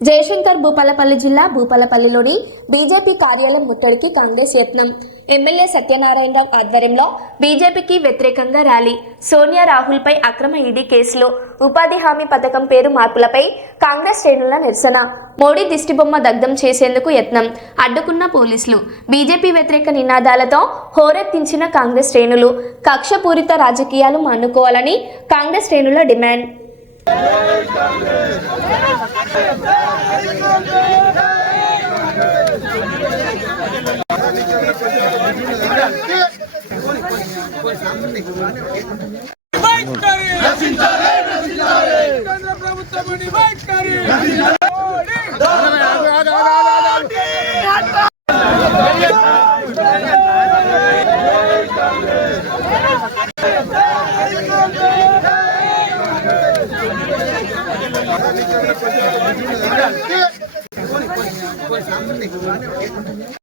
జయశంకర్ భూపాలపల్లి జిల్లా భూపాలపల్లిలోని బీజేపీ కార్యాలయం ముట్టడికి కాంగ్రెస్ యత్నం. ఎమ్మెల్యే సత్యనారాయణరావు ఆధ్వర్యంలో బీజేపీకి వ్యతిరేకంగా ర్యాలీ. సోనియా రాహుల్పై అక్రమ ఈడీ కేసులో ఉపాధి హామీ పథకం పేరు మార్పులపై కాంగ్రెస్ శ్రేణుల నిరసన. మోడీ దిష్టిబొమ్మ దగ్ధం చేసేందుకు యత్నం. అడ్డుకున్న పోలీసులు. బీజేపీ వ్యతిరేక నినాదాలతో హోరెత్తించిన కాంగ్రెస్ శ్రేణులు. కక్షపూరిత రాజకీయాలు మానుకోవాలని కాంగ్రెస్ శ్రేణుల డిమాండ్.